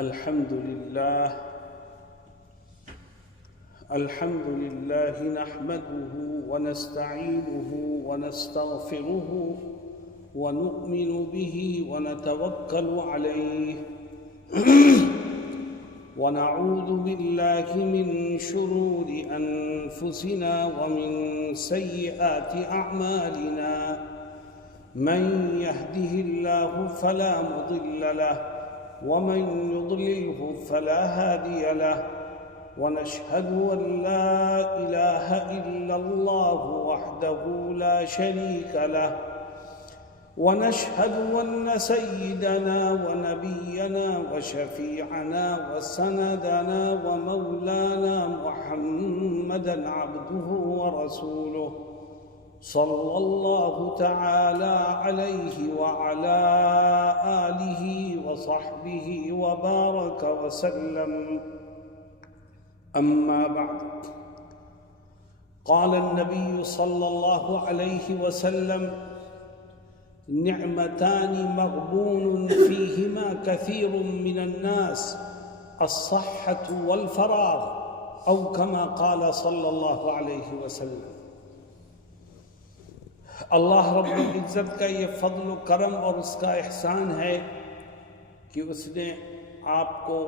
الحمد لله نحمده ونستعينه ونستغفره ونؤمن به ونتوكل عليه ونعوذ بالله من شرور أنفسنا ومن سيئات أعمالنا من يهده الله فلا مضل له ومن يضلله فلا هادي له ونشهد أن لا إله إلا الله وحده لا شريك له ونشهد أن سيدنا ونبينا وشفيعنا وسندنا ومولانا محمدا عبده ورسوله صلى الله تعالى عليه وعلى آله وصحبه وبارك وسلم. أما بعد، قال النبي صلى الله عليه وسلم: نعمتان مغبون فيهما كثير من الناس، الصحة والفراغ، أو كما قال صلى الله عليه وسلم. اللہ رب العزت کا یہ فضل و کرم اور اس کا احسان ہے کہ اس نے آپ کو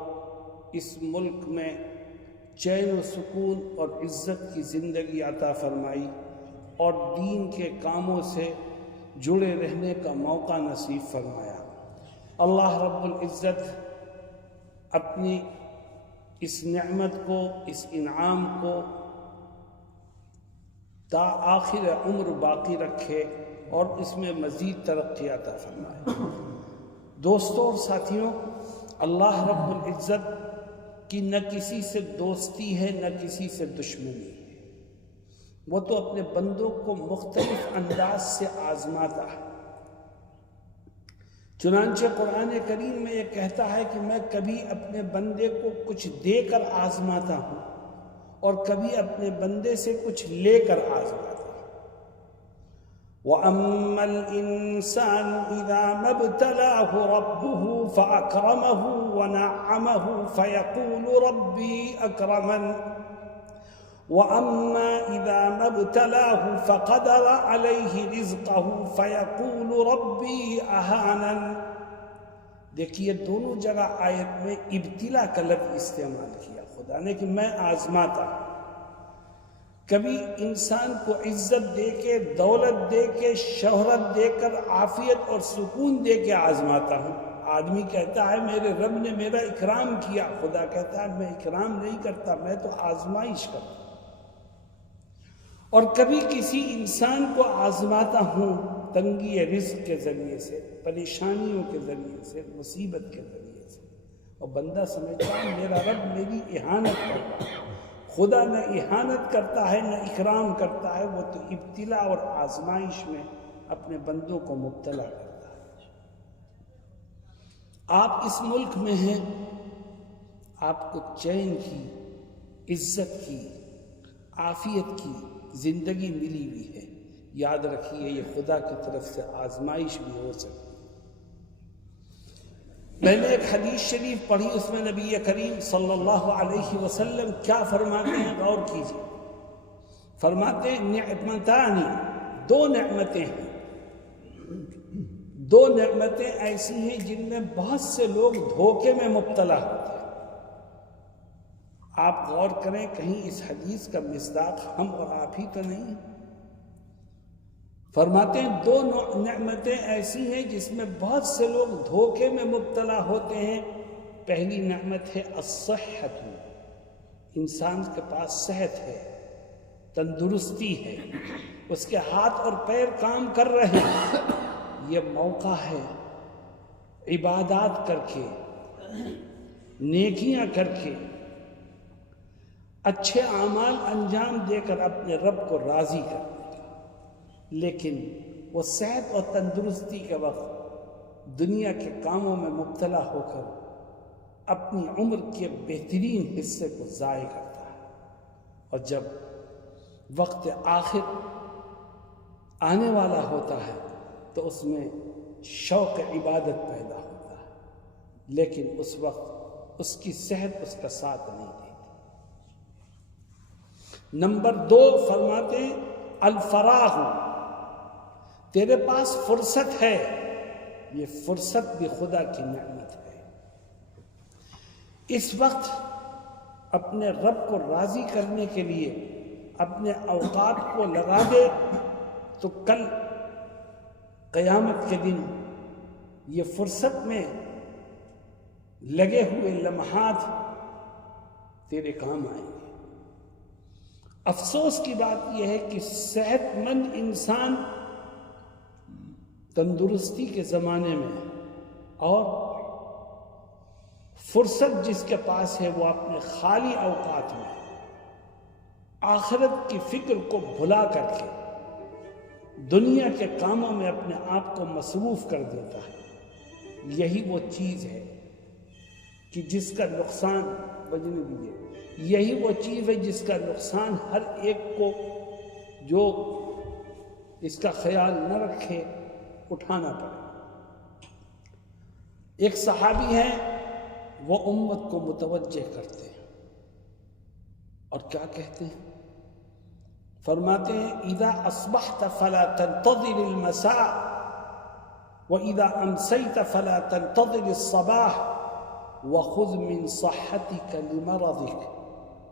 اس ملک میں چین و سکون اور عزت کی زندگی عطا فرمائی اور دین کے کاموں سے جڑے رہنے کا موقع نصیب فرمایا۔ اللہ رب العزت اپنی اس نعمت کو، اس انعام کو تا آخر عمر باقی رکھے اور اس میں مزید ترقی عطا فرمائے۔ دوستوں اور ساتھیوں، اللہ رب العزت کی نہ کسی سے دوستی ہے نہ کسی سے دشمنی ہے، وہ تو اپنے بندوں کو مختلف انداز سے آزماتا ہے۔ چنانچہ قرآن کریم میں یہ کہتا ہے کہ میں کبھی اپنے بندے کو کچھ دے کر آزماتا ہوں اور کبھی اپنے بندے سے کچھ لے کر آزماتا ہوں۔ وَأَمَّا الْإِنسَانُ إِذَا مَا ابْتَلَاهُ رَبُّهُ فَأَكْرَمَهُ وَنَعَّمَهُ فَيَقُولُ رَبِّي أَكْرَمَنِ وَأَمَّا إِذَا مَا ابْتَلَاهُ فَقَدَرَ عَلَيْهِ رِزْقَهُ فَيَقُولُ رَبِّي أَهَانَنِ۔ دیکھیے دونوں جگہ آیت میں ابتلا کا لفظ استعمال کیا خدا نے کہ میں آزماتا ہوں۔ کبھی انسان کو عزت دے کے، دولت دے کے، شہرت دے کر، عافیت اور سکون دے کے آزماتا ہوں۔ آدمی کہتا ہے میرے رب نے میرا اکرام کیا، خدا کہتا ہے میں اکرام نہیں کرتا، میں تو آزمائش کرتا ہوں۔ اور کبھی کسی انسان کو آزماتا ہوں تنگی رزق کے ذریعے سے، پریشانیوں کے ذریعے سے، مصیبت کے ذریعے سے، اور بندہ سمجھتا ہے میرا رب میری اہانت کرتا ہے۔ خدا نہ اہانت کرتا ہے نہ اکرام کرتا ہے، وہ تو ابتلا اور آزمائش میں اپنے بندوں کو مبتلا کرتا ہے۔ آپ اس ملک میں ہیں، آپ کو چین کی، عزت کی، عافیت کی زندگی ملی ہوئی ہے، یاد رکھیے یہ خدا کی طرف سے آزمائش بھی ہو سکتی ہے۔ میں نے ایک حدیث شریف پڑھی، اس میں نبی کریم صلی اللہ علیہ وسلم کیا فرماتے ہیں، غور کیجیے۔ فرماتے ہیں نعمتان، دو نعمتیں ہیں، دو نعمتیں ایسی ہیں جن میں بہت سے لوگ دھوکے میں مبتلا ہوتے ہیں۔ آپ غور کریں کہیں اس حدیث کا مصداق ہم اور آپ ہی تو نہیں ہیں۔ فرماتے ہیں دو نعمتیں ایسی ہیں جس میں بہت سے لوگ دھوکے میں مبتلا ہوتے ہیں۔ پہلی نعمت ہے الصحت، انسان کے پاس صحت ہے، تندرستی ہے، اس کے ہاتھ اور پیر کام کر رہے ہیں۔ یہ موقع ہے عبادات کر کے، نیکیاں کر کے، اچھے اعمال انجام دے کر اپنے رب کو راضی کرنے کا۔ لیکن وہ صحت اور تندرستی کے وقت دنیا کے کاموں میں مبتلا ہو کر اپنی عمر کے بہترین حصے کو ضائع کرتا ہے، اور جب وقت آخر آنے والا ہوتا ہے تو اس میں شوق عبادت پیدا ہوتا ہے، لیکن اس وقت اس کی صحت اس کا ساتھ نہیں دیتی۔ نمبر 2 فرماتے ہیں الفراغ، تیرے پاس فرصت ہے، یہ فرصت بھی خدا کی نعمت ہے۔ اس وقت اپنے رب کو راضی کرنے کے لیے اپنے اوقات کو لگا دے تو کل قیامت کے دن یہ فرصت میں لگے ہوئے لمحات تیرے کام آئیں گے۔ افسوس کی بات یہ ہے کہ صحت مند انسان تندرستی کے زمانے میں اور فرصت جس کے پاس ہے وہ اپنے خالی اوقات میں آخرت کی فکر کو بھلا کر کے دنیا کے کاموں میں اپنے آپ کو مصروف کر دیتا ہے۔ یہی وہ چیز ہے کہ جس کا نقصان بجنے دیجیے، یہی وہ چیز ہے جس کا نقصان ہر ایک کو جو اس کا خیال نہ رکھے اٹھانا پڑے۔ ایک صحابی ہے، وہ امت کو متوجہ کرتے ہیں اور کیا کہتے ہیں؟ فرماتے ہیں اذا اصبحت فلا تنتظر المساء واذا امسيت فلا تنتظر الصباح وخذ من صحتك لمرضك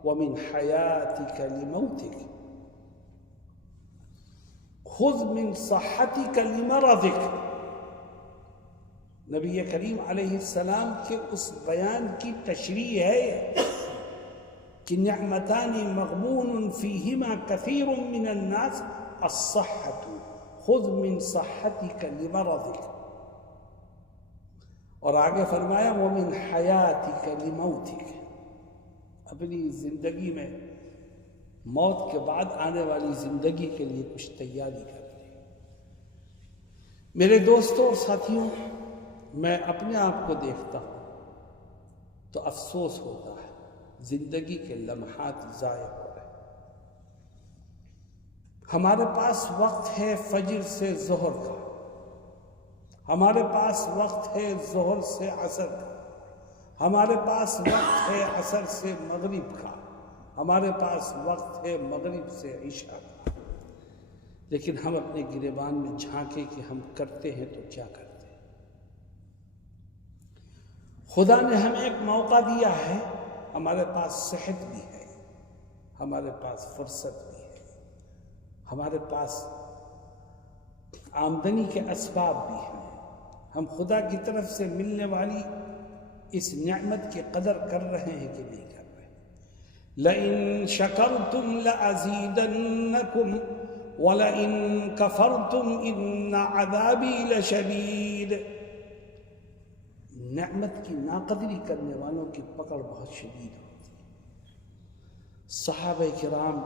ومن حياتك لموتك۔ خذ من صحتك لمرضك، نبی کریم علیہ السلام کے اس بیان کی تشریح ہے کہ نعمتان مغبون فیہما کثیر من الناس الصحة خذ من صحتك لمرضك، اور آگے فرمایا ومن حیاتك لموتك، اپنی زندگی میں موت کے بعد آنے والی زندگی کے لیے کچھ تیاری کر لیں۔ میرے دوستوں اور ساتھیوں، میں اپنے آپ کو دیکھتا ہوں تو افسوس ہوتا ہے، زندگی کے لمحات ضائع ہو رہے ہیں۔ ہمارے پاس وقت ہے فجر سے ظہر کا، ہمارے پاس وقت ہے ظہر سے عصر کا، ہمارے پاس وقت ہے عصر سے مغرب کا، ہمارے پاس وقت ہے مغرب سے عشاء کا، لیکن ہم اپنے گریبان میں جھانکے کہ ہم کرتے ہیں تو کیا کرتے ہیں۔ خدا نے ہمیں ایک موقع دیا ہے، ہمارے پاس صحت بھی ہے، ہمارے پاس فرصت بھی ہے، ہمارے پاس آمدنی کے اسباب بھی ہیں، ہم خدا کی طرف سے ملنے والی اس نعمت کی قدر کر رہے ہیں کہ نہیں کر رہے؟ لَإِن شَكَرْتُمْ لَأَزِيدَنَّكُمْ وَلَئِن كَفَرْتُمْ إِنَّ عَذَابِي لَشَدِيدٌ۔ نعمت کی ناقدری کرنے والوں کی پکڑ بہت شدید ہوتی ہے۔ صحابہ کرام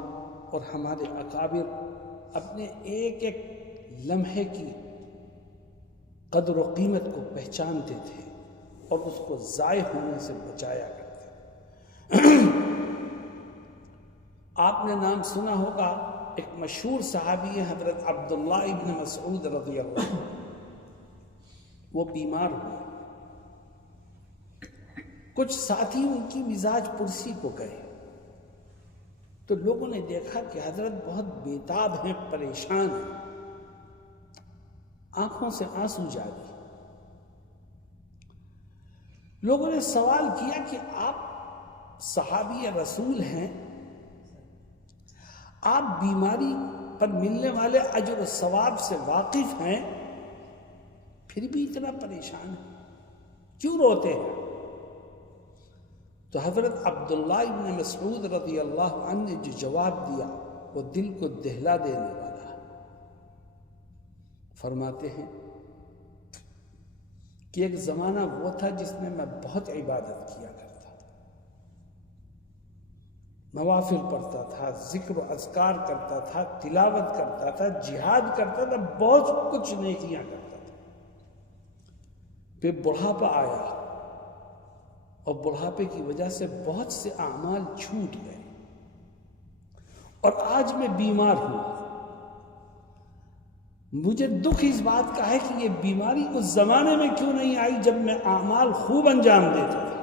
اور ہمارے اکابر اپنے ایک ایک لمحے کی قدر و قیمت کو پہچانتے تھے اور اس کو ضائع ہونے سے بچایا کرتے تھے۔ آپ نے نام سنا ہوگا، ایک مشہور صحابی ہے حضرت عبداللہ ابن مسعود رضی اللہ عنہ، وہ بیمار ہوئے، کچھ ساتھی ان کی مزاج پرسی کو گئے تو لوگوں نے دیکھا کہ حضرت بہت بیتاب ہیں، پریشان ہیں، آنکھوں سے آنسو جاری۔ لوگوں نے سوال کیا کہ آپ صحابی رسول ہیں، آپ بیماری پر ملنے والے اجر و ثواب سے واقف ہیں، پھر بھی اتنا پریشان ہیں، کیوں روتے ہیں؟ تو حضرت عبداللہ ابن مسعود رضی اللہ عنہ نے جو جواب دیا وہ دل کو دہلا دینے والا ہے۔ فرماتے ہیں کہ ایک زمانہ وہ تھا جس میں میں بہت عبادت کیا کرتا تھا، نوافل پڑھتا تھا، ذکر و اذکار کرتا تھا، تلاوت کرتا تھا، جہاد کرتا تھا، بہت کچھ نیکیاں کرتا تھا۔ پھر بڑھاپا آیا اور بڑھاپے کی وجہ سے بہت سے اعمال چھوٹ گئے، اور آج میں بیمار ہوں۔ مجھے دکھ اس بات کا ہے کہ یہ بیماری اس زمانے میں کیوں نہیں آئی جب میں اعمال خوب انجام دیتا تھا۔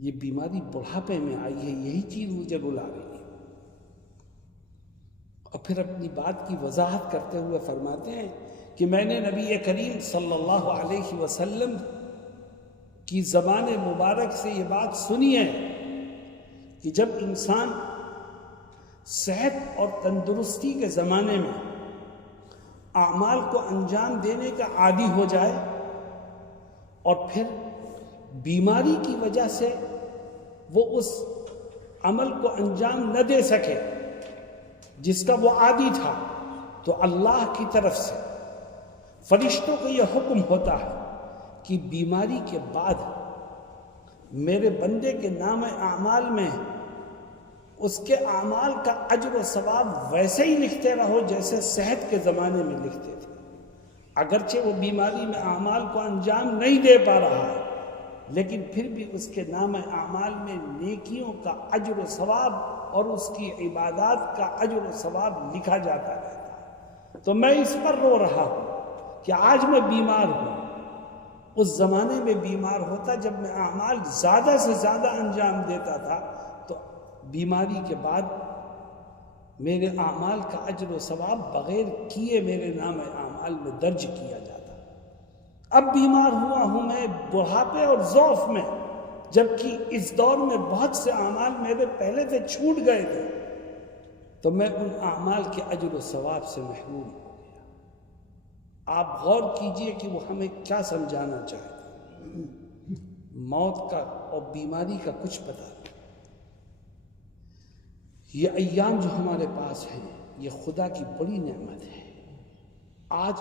یہ بیماری بڑھاپے میں آئی ہے، یہی چیز مجھے رلا رہی ہے۔ اور پھر اپنی بات کی وضاحت کرتے ہوئے فرماتے ہیں کہ میں نے نبی کریم صلی اللہ علیہ وسلم کی زبان مبارک سے یہ بات سنی ہے کہ جب انسان صحت اور تندرستی کے زمانے میں اعمال کو انجام دینے کا عادی ہو جائے اور پھر بیماری کی وجہ سے وہ اس عمل کو انجام نہ دے سکے جس کا وہ عادی تھا، تو اللہ کی طرف سے فرشتوں کو یہ حکم ہوتا ہے کہ بیماری کے بعد میرے بندے کے نام اعمال میں اس کے اعمال کا اجر و ثواب ویسے ہی لکھتے رہو جیسے صحت کے زمانے میں لکھتے تھے، اگرچہ وہ بیماری میں اعمال کو انجام نہیں دے پا رہا ہے، لیکن پھر بھی اس کے نام اعمال میں نیکیوں کا اجر و ثواب اور اس کی عبادات کا اجر و ثواب لکھا جاتا رہتا ہے۔ تو میں اس پر رو رہا ہوں کہ آج میں بیمار ہوں، اس زمانے میں بیمار ہوتا جب میں اعمال زیادہ سے زیادہ انجام دیتا تھا تو بیماری کے بعد میرے اعمال کا اجر و ثواب بغیر کیے میرے نام اعمال میں درج کیا جاتا۔ اب بیمار ہوا ہوں میں بڑھاپے اور ضعف میں، جبکہ اس دور میں بہت سے اعمال میرے پہلے سے چھوٹ گئے تھے، تو میں ان اعمال کے اجر و ثواب سے محروم ہو گیا۔ آپ غور کیجئے کہ وہ ہمیں کیا سمجھانا چاہتے ہیں۔ موت کا اور بیماری کا کچھ پتہ نہیں۔ یہ ایام جو ہمارے پاس ہیں یہ خدا کی بڑی نعمت ہے۔ آج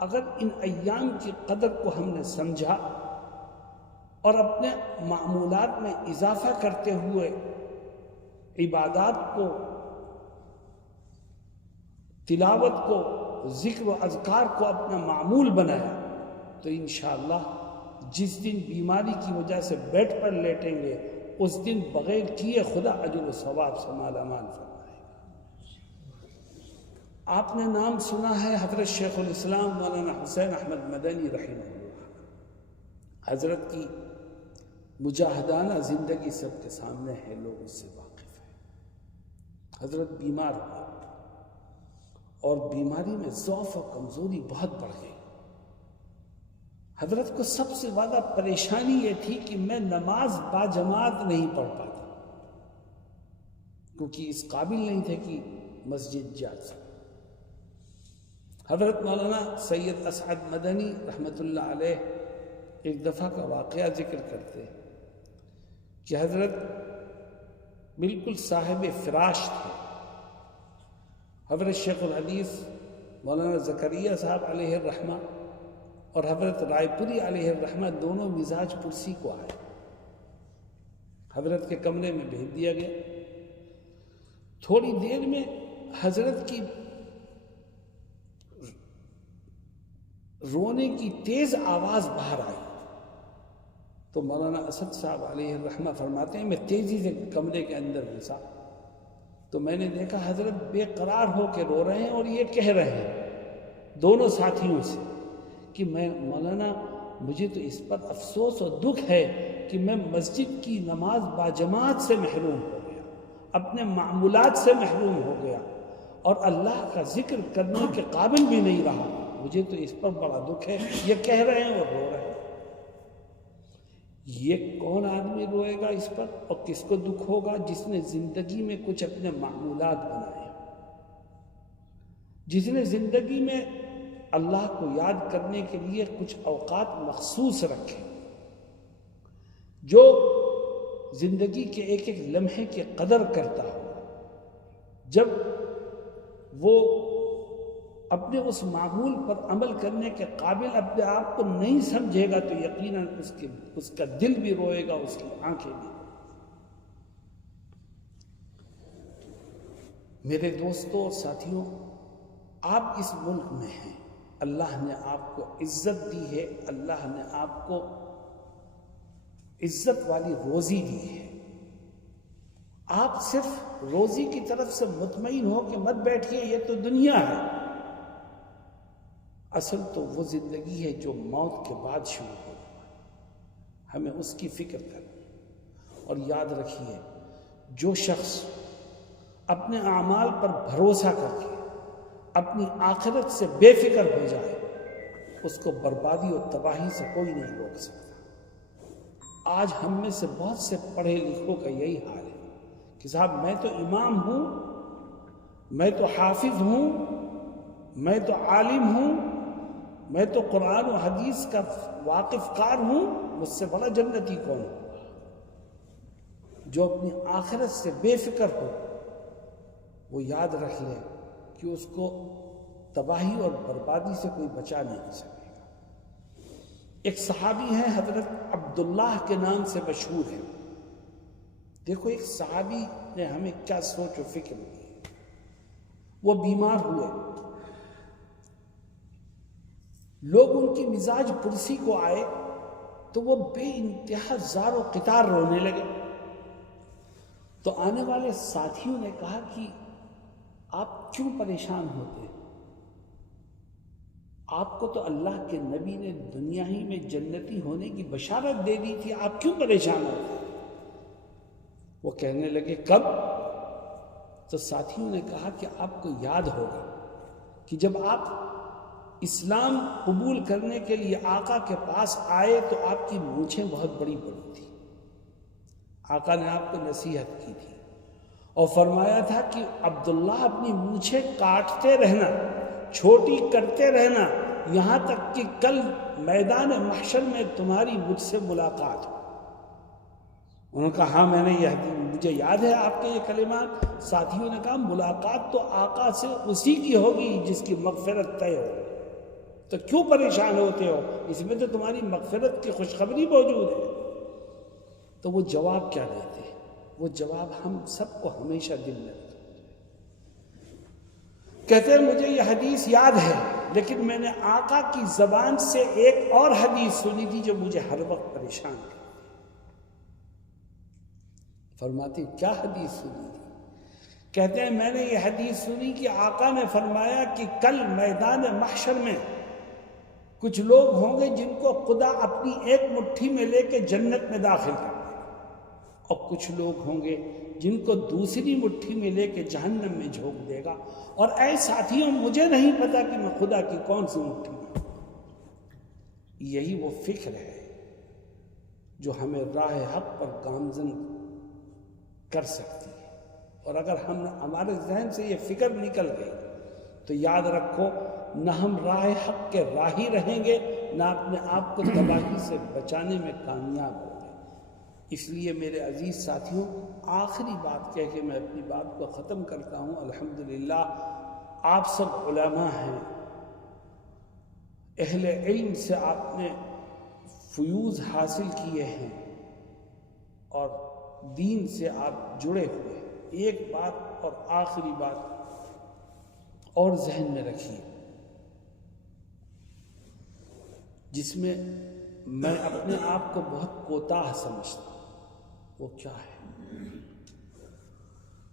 اگر ان ایام کی قدر کو ہم نے سمجھا اور اپنے معمولات میں اضافہ کرتے ہوئے عبادات کو، تلاوت کو، ذکر و اذکار کو اپنا معمول بنایا تو انشاءاللہ جس دن بیماری کی وجہ سے بیڈ پر لیٹیں گے اس دن بغیر کیے خدا اجر و ثواب سے مالا مال فرمائے گا۔ آپ نے نام سنا ہے حضرت شیخ الاسلام مولانا حسین احمد مدنی رحمہ اللہ۔ حضرت کی مجاہدانہ زندگی سب کے سامنے ہے، لوگ اس سے واقف ہیں۔ حضرت بیمار ہوئے اور بیماری میں ضعف اور کمزوری بہت بڑھ گئی۔ حضرت کو سب سے زیادہ پریشانی یہ تھی کہ میں نماز باجماعت نہیں پڑھ پاتا، کیونکہ اس قابل نہیں تھے کہ مسجد جا سکے۔ حضرت مولانا سید اسعد مدنی رحمۃ اللہ علیہ ایک دفعہ کا واقعہ ذکر کرتے کہ حضرت بالکل صاحب فراش تھے۔ حضرت شیخ الحدیث مولانا زکریا صاحب علیہ الرحمہ اور حضرت رائے پوری علیہ الرحمہ دونوں مزاج پرسی کو آئے، حضرت کے کمرے میں بھیج دیا گیا۔ تھوڑی دیر میں حضرت کی رونے کی تیز آواز باہر آئی تو مولانا اسد صاحب علیہ الرحمہ فرماتے ہیں میں تیزی سے کمرے کے اندر گھسا تو میں نے دیکھا حضرت بے قرار ہو کے رو رہے ہیں اور یہ کہہ رہے ہیں دونوں ساتھیوں سے کہ میں مولانا مجھے تو اس پر افسوس اور دکھ ہے کہ میں مسجد کی نماز باجماعت سے محروم ہو گیا، اپنے معمولات سے محروم ہو گیا اور اللہ کا ذکر کرنے کے قابل بھی نہیں رہا، مجھے تو اس پر بڑا دکھ ہے۔ یہ کہہ رہے ہیں اور رو رہے ہیں۔ یہ کون آدمی روئے گا اس پر اور کس کو دکھ ہوگا؟ جس نے زندگی میں کچھ اپنے معمولات بنائے، جس نے زندگی میں اللہ کو یاد کرنے کے لیے کچھ اوقات مخصوص رکھے، جو زندگی کے ایک ایک لمحے کی قدر کرتا ہو۔ جب وہ اپنے اس معمول پر عمل کرنے کے قابل اپنے آپ کو نہیں سمجھے گا تو یقیناً اس کا دل بھی روئے گا، اس کی آنکھیں بھی۔ میرے دوستوں اور ساتھیوں، آپ اس ملک میں ہیں، اللہ نے آپ کو عزت دی ہے، اللہ نے آپ کو عزت والی روزی دی ہے۔ آپ صرف روزی کی طرف سے مطمئن ہو کہ مت بیٹھیے یہ تو دنیا ہے، اصل تو وہ زندگی ہے جو موت کے بعد شروع ہوگی، ہمیں اس کی فکر کرنی اور یاد رکھیے جو شخص اپنے اعمال پر بھروسہ کر کے اپنی آخرت سے بے فکر ہو جائے اس کو بربادی اور تباہی سے کوئی نہیں روک سکتا۔ آج ہم میں سے بہت سے پڑھے لکھوں کا یہی حال ہے کہ صاحب میں تو امام ہوں، میں تو حافظ ہوں، میں تو عالم ہوں، میں تو قرآن و حدیث کا واقف کار ہوں، مجھ سے بڑا جنتی کون ہوگا؟ جو اپنی آخرت سے بے فکر ہو وہ یاد رکھ لے کہ اس کو تباہی اور بربادی سے کوئی بچا نہیں سکے گا۔ ایک صحابی ہیں حضرت عبداللہ کے نام سے مشہور ہے۔ دیکھو ایک صحابی نے ہمیں کیا سوچ و فکر دی۔ وہ بیمار ہوئے، لوگ ان کی مزاج پرسی کو آئے تو وہ بے انتہا زار و قطار رونے لگے۔ تو آنے والے ساتھیوں نے کہا کہ آپ کیوں پریشان ہوتے ہیں؟ آپ کو تو اللہ کے نبی نے دنیا ہی میں جنتی ہونے کی بشارت دے دی تھی، آپ کیوں پریشان ہوتے ہیں؟ وہ کہنے لگے کب؟ تو ساتھیوں نے کہا کہ آپ کو یاد ہوگا کہ جب آپ اسلام قبول کرنے کے لیے آقا کے پاس آئے تو آپ کی مونچھیں بہت بڑی بڑی تھی۔ آقا نے آپ کو نصیحت کی تھی اور فرمایا تھا کہ عبداللہ اپنی مونچھیں کاٹتے رہنا، چھوٹی کرتے رہنا، یہاں تک کہ کل میدان محشر میں تمہاری مجھ سے ملاقات ہو۔ انہوں نے کہا ہاں میں نے مجھے یاد ہے آپ کے یہ کلمات۔ ساتھیوں نے کہا ملاقات تو آقا سے اسی کی ہوگی جس کی مغفرت طے ہو، تو کیوں پریشان ہوتے ہو؟ اس میں تو تمہاری مغفرت کی خوشخبری موجود ہے۔ تو وہ جواب کیا دیتے؟ وہ جواب ہم سب کو ہمیشہ دل میں رکھنا چاہیے۔ کہتے ہیں مجھے یہ حدیث یاد ہے لیکن میں نے آقا کی زبان سے ایک اور حدیث سنی تھی جو مجھے ہر وقت پریشان کرتی۔ فرماتے کیا حدیث سنی تھی؟ کہتے ہیں میں نے یہ حدیث سنی کہ آقا نے فرمایا کہ کل میدان محشر میں کچھ لوگ ہوں گے جن کو خدا اپنی ایک مٹھی میں لے کے جنت میں داخل کر دے گا، اور کچھ لوگ ہوں گے جن کو دوسری مٹھی میں لے کے جہنم میں جھونک دے گا۔ اور اے ساتھیوں مجھے نہیں پتا کہ میں خدا کی کون سی مٹھی میں ہوں۔ یہی وہ فکر ہے جو ہمیں راہ حق پر گامزن کر سکتی ہے، اور اگر ہمارے ذہن سے یہ فکر نکل گئی تو یاد رکھو نہ ہم راہ حق کے راہی رہیں گے، نہ اپنے آپ کو تباہی سے بچانے میں کامیاب ہوں گے۔ اس لیے میرے عزیز ساتھیوں آخری بات کہہ کے میں اپنی بات کو ختم کرتا ہوں۔ الحمدللہ آپ سب علماء ہیں، اہل علم سے آپ نے فیوز حاصل کیے ہیں اور دین سے آپ جڑے ہوئے۔ ایک بات اور آخری بات اور ذہن میں رکھیے جس میں میں اپنے آپ کو بہت کوتاہ سمجھتا ہوں، وہ کیا ہے؟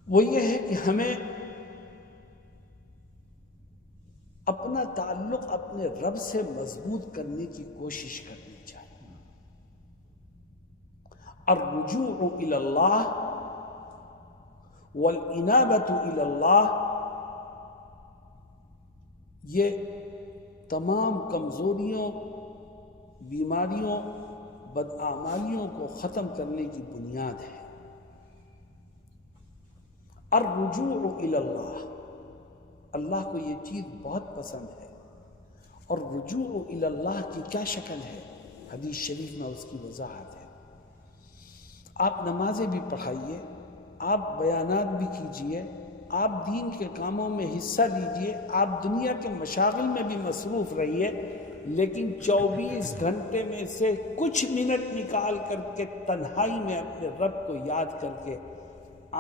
وہ یہ ہے کہ ہمیں اپنا تعلق اپنے رب سے مضبوط کرنے کی کوشش کرنی چاہیے۔ الرجوع الی اللہ والانابۃ الی اللہ، یہ تمام کمزوریوں، بیماریوں، بدعمالیوں کو ختم کرنے کی بنیاد ہے۔ الرجوع الی اللہ، اللہ کو یہ چیز بہت پسند ہے۔ اور رجوع الی اللہ کی کیا شکل ہے؟ حدیث شریف میں اس کی وضاحت ہے۔ آپ نمازیں بھی پڑھائیے، آپ بیانات بھی کیجئے، آپ دین کے کاموں میں حصہ لیجئے، آپ دنیا کے مشاغل میں بھی مصروف رہیے، لیکن 24 گھنٹے میں سے کچھ منٹ نکال کر کے تنہائی میں اپنے رب کو یاد کر کے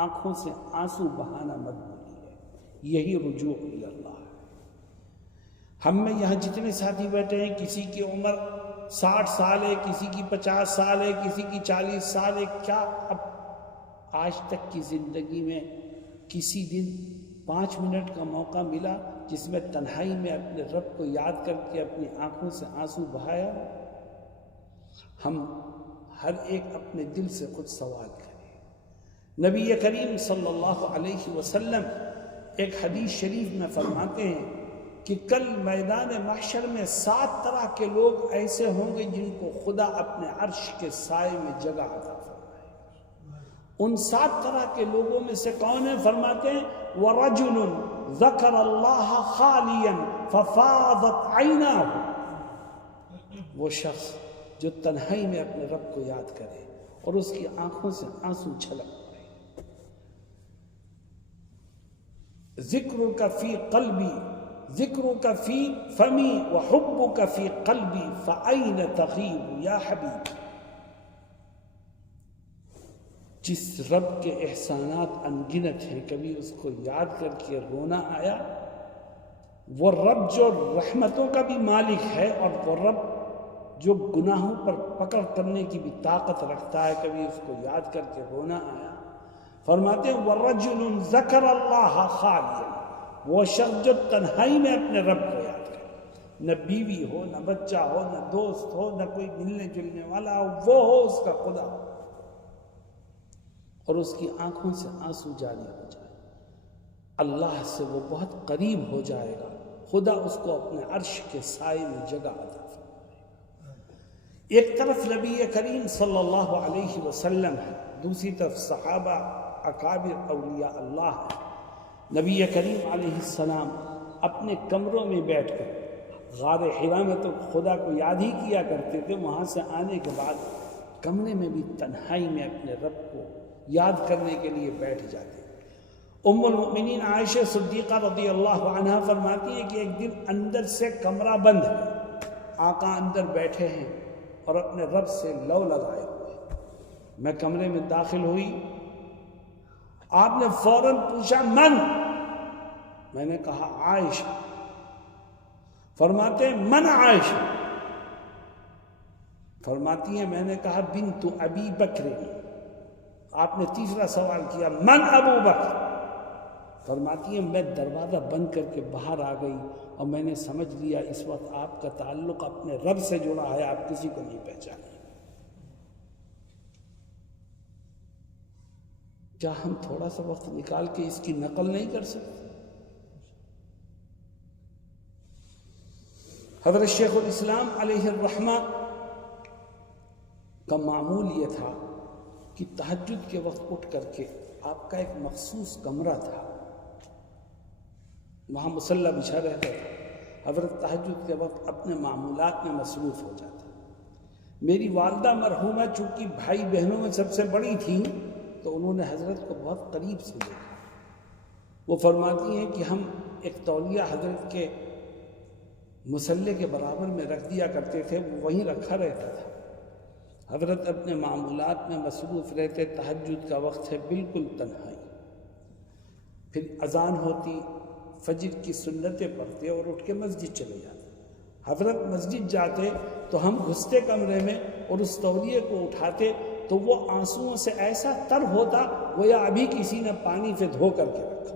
آنکھوں سے آنسو بہانا مت بھولیے۔ یہی رجوع الی اللہ ہے۔ ہم میں یہاں جتنے ساتھی بیٹھے ہیں، کسی کی عمر 60 سال ہے، کسی کی 50 سال ہے، کسی کی 40 سال ہے، کیا اب آج تک کی زندگی میں کسی دن 5 منٹ کا موقع ملا جس میں تنہائی میں اپنے رب کو یاد کر کے اپنی آنکھوں سے آنسو بہایا؟ ہم ہر ایک اپنے دل سے خود سوال کریں۔ نبی کریم صلی اللہ علیہ وسلم ایک حدیث شریف میں فرماتے ہیں کہ کل میدان محشر میں 7 طرح کے لوگ ایسے ہوں گے جن کو خدا اپنے عرش کے سائے میں جگہ عطا فرمائے گا۔ ان 7 طرح کے لوگوں میں سے کون ہیں؟ فرماتے ہیں وَرَجُلٌ ذَكَرَ اللَّهَ خَالِيًا فَفَاضَتْ عَيْنَاهُ، وہ شخص جو تنہائی میں اپنے رب کو یاد کرے اور اس کی آنکھوں سے آنسو چھلک پڑے۔ ذکرک فی قلبی، ذکرک فی فمی وحبک فی قلبی فأین تغیب یا حبیب۔ جس رب کے احسانات انگنت ہیں، کبھی اس کو یاد کر کے رونا آیا؟ وہ رب جو رحمتوں کا بھی مالک ہے اور وہ رب جو گناہوں پر پکڑ کرنے کی بھی طاقت رکھتا ہے، کبھی اس کو یاد کر کے رونا آیا؟ فرماتے ہیں وَرَجُلٌ ذَكَرَ اللَّهَ خَالِيًا، وہ شخص جو تنہائی میں اپنے رب کو یاد کرے، نہ بیوی ہو، نہ بچہ ہو، نہ دوست ہو، نہ کوئی ملنے جلنے والا ہو، وہ ہو اس کا خدا، اور اس کی آنکھوں سے آنسو جاری ہو جائے، اللہ سے وہ بہت قریب ہو جائے گا، خدا اس کو اپنے عرش کے سائے میں جگہ عطا فرمائے گا۔ ایک طرف نبی کریم صلی اللہ علیہ وسلم ہے، دوسری طرف صحابہ اکابر اولیاء اللہ ہے۔ نبی کریم علیہ السلام اپنے کمروں میں بیٹھ کر غار حرا میں تو خدا کو یاد ہی کیا کرتے تھے، وہاں سے آنے کے بعد کمرے میں بھی تنہائی میں اپنے رب کو یاد کرنے کے لیے بیٹھ جاتے۔ ام المؤمنین عائشہ صدیقہ رضی اللہ عنہا فرماتی ہے کہ ایک دن اندر سے کمرہ بند ہے، آقا اندر بیٹھے ہیں اور اپنے رب سے لو لگائے ہوئے، میں کمرے میں داخل ہوئی، آپ نے فوراً پوچھا من؟ میں نے کہا عائشہ۔ فرماتے ہیں من عائشہ؟ فرماتی ہیں میں نے کہا بنت ابی بکر۔ آپ نے تیسرا سوال کیا من ابو بکر؟ فرماتی ہیں میں دروازہ بند کر کے باہر آ گئی اور میں نے سمجھ لیا اس وقت آپ کا تعلق اپنے رب سے جڑا ہے، آپ کسی کو نہیں پہچانے۔ کیا ہم تھوڑا سا وقت نکال کے اس کی نقل نہیں کر سکتے؟ حضرت شیخ الاسلام علیہ الرحمہ کا معمول یہ تھا کہ تہجد کے وقت اٹھ کر کے آپ کا ایک مخصوص کمرہ تھا، وہاں مصلی بچھا رہتا تھا، حضرت تہجد کے وقت اپنے معمولات میں مصروف ہو جاتا۔ میری والدہ مرحومہ چونکہ بھائی بہنوں میں سب سے بڑی تھیں تو انہوں نے حضرت کو بہت قریب سے دیکھا۔ وہ فرماتی ہیں کہ ہم ایک تولیہ حضرت کے مصلی کے برابر میں رکھ دیا کرتے تھے، وہ وہیں رکھا رہتا تھا۔ حضرت اپنے معمولات میں مصروف رہتے، تہجد کا وقت ہے، بالکل تنہائی، پھر اذان ہوتی، فجر کی سنتیں پڑھتے اور اٹھ کے مسجد چلے جاتے۔ حضرت مسجد جاتے تو ہم گھستے کمرے میں اور اس تولیے کو اٹھاتے تو وہ آنسوؤں سے ایسا تر ہوتا گویا ابھی کسی نے پانی سے دھو کر کے رکھا۔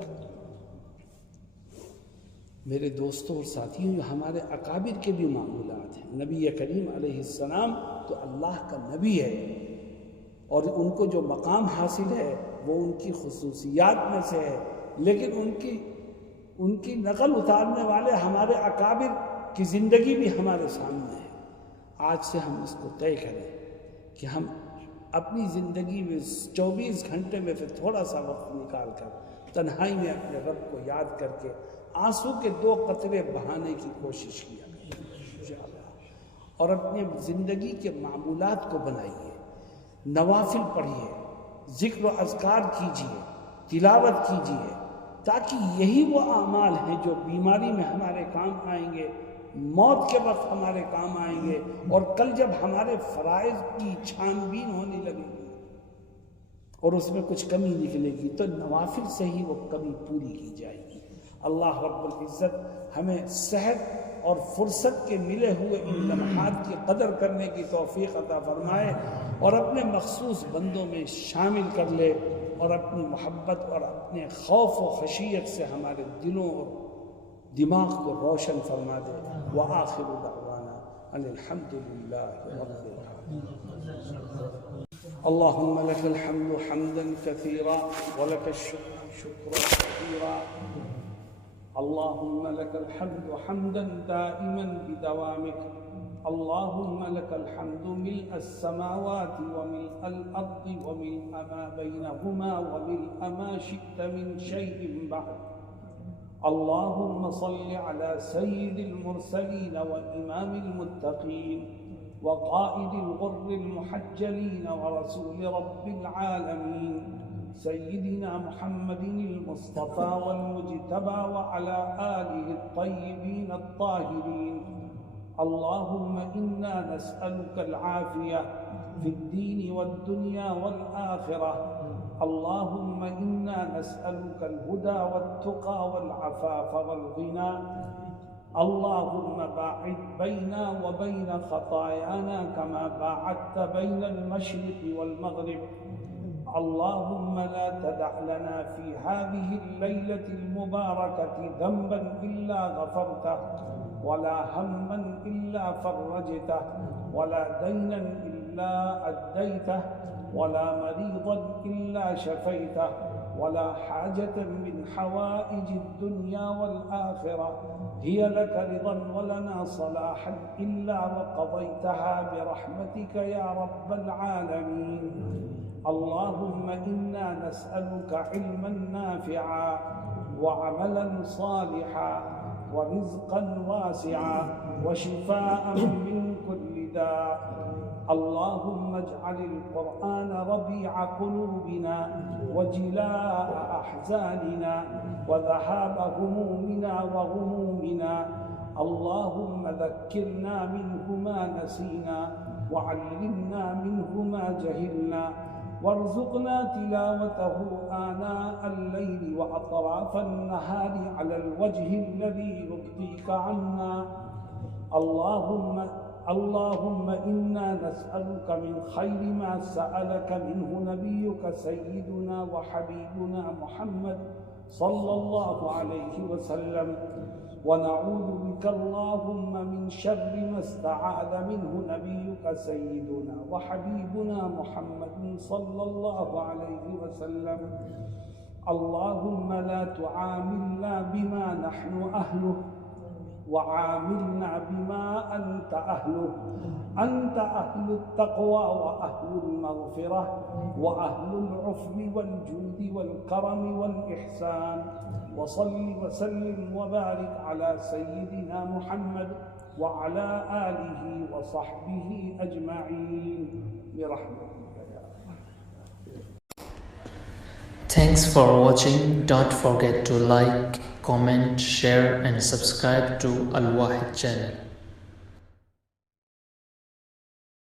میرے دوستوں اور ساتھیوں، یہ ہمارے اکابر کے بھی معمولات ہیں۔ نبی کریم علیہ السلام تو اللہ کا نبی ہے اور ان کو جو مقام حاصل ہے وہ ان کی خصوصیات میں سے ہے، لیکن ان کی نقل اتارنے والے ہمارے اکابر کی زندگی بھی ہمارے سامنے ہے۔ آج سے ہم اس کو طے کریں کہ ہم اپنی زندگی میں 24 گھنٹے میں سے تھوڑا سا وقت نکال کر تنہائی میں اپنے رب کو یاد کر کے آنسو کے 2 قطرے بہانے کی کوشش کیا انشاءاللہ، اور اپنی زندگی کے معمولات کو بنائیے، نوافل پڑھیے، ذکر و اذکار کیجیے، تلاوت کیجیے، تاکہ یہی وہ اعمال ہیں جو بیماری میں ہمارے کام آئیں گے، موت کے وقت ہمارے کام آئیں گے، اور کل جب ہمارے فرائض کی چھان بین ہونے لگے گی اور اس میں کچھ کمی نکلے گی تو نوافل سے ہی وہ کمی پوری کی جائے گی۔ اللہ رب العزت ہمیں صحت اور فرصت کے ملے ہوئے ان لمحات کی قدر کرنے کی توفیق عطا فرمائے اور اپنے مخصوص بندوں میں شامل کر لے، اور اپنی محبت اور اپنے خوف و خشیت سے ہمارے دلوں اور دماغ کو روشن فرما دے۔ وآخر دعوانا ان الحمد للہ رب العالمین۔ اللهم لك الحمد حمدا كثيرا ولك الشكر شكرا كثيرا. اللهم لك الحمد حمدا دائما بدوامك. اللهم لك الحمد ملء السماوات وملء الأرض وملء ما بينهما وملء ما شئت من شيء بعد. اللهم صل على سيد المرسلين وإمام المتقين وقائد الغر المحجلين ورسول رب العالمين سيدنا محمد المصطفى والمجتبى وعلى آله الطيبين الطاهرين. اللهم إنا نسألك العافية في الدين والدنيا والآخرة. اللهم إنا نسألك الهدى والتقى والعفاف والغنى. اللهم باعد بيننا وبين خطايانا كما باعدت بين المشرق والمغرب. اللهم لا تدع لنا في هذه الليلة المباركة ذنبا إلا غفرته ولا هما إلا فرجته ولا دينا إلا أديته ولا مريضا إلا شفيته ولا حاجة من حوائج الدنيا والآخرة هي لك رضا ولنا صلاحا إلا وقضيتها برحمتك يا رب العالمين. اللهم إنا نسألك علما نافعا وعملا صالحا ورزقا واسعا وشفاء من كل داء. اللهم اجعل القرآن ربيع قلوبنا وجلاء أحزاننا وذهاب همومنا وغمومنا. اللهم ذكرنا منه ما نسينا وعلمنا منه ما جهلنا وارزقنا تلاوته آناء الليل وأطراف النهار على الوجه الذي يرضيك عنا. اللهم إنا نسألك من خير ما سألك منه نبيك سيدنا وحبيبنا محمد صلى الله عليه وسلم ونعوذ بك اللهم من شر ما استعاذ منه نبيك سيدنا وحبيبنا محمد صلى الله عليه وسلم. اللهم لا تعاملنا بما نحن أهله وعاملنا بما أنت أهله. أنت أهل التقوى وأهل المغفرة وأهل العفو والجود والكرم والإحسان. وصل وسلم وبارك على سيدنا محمد وعلى آله وصحبه أجمعين برحمتك يا رب. Thanks for watching. Don't forget to like, comment, share and subscribe to Al Wahid channel.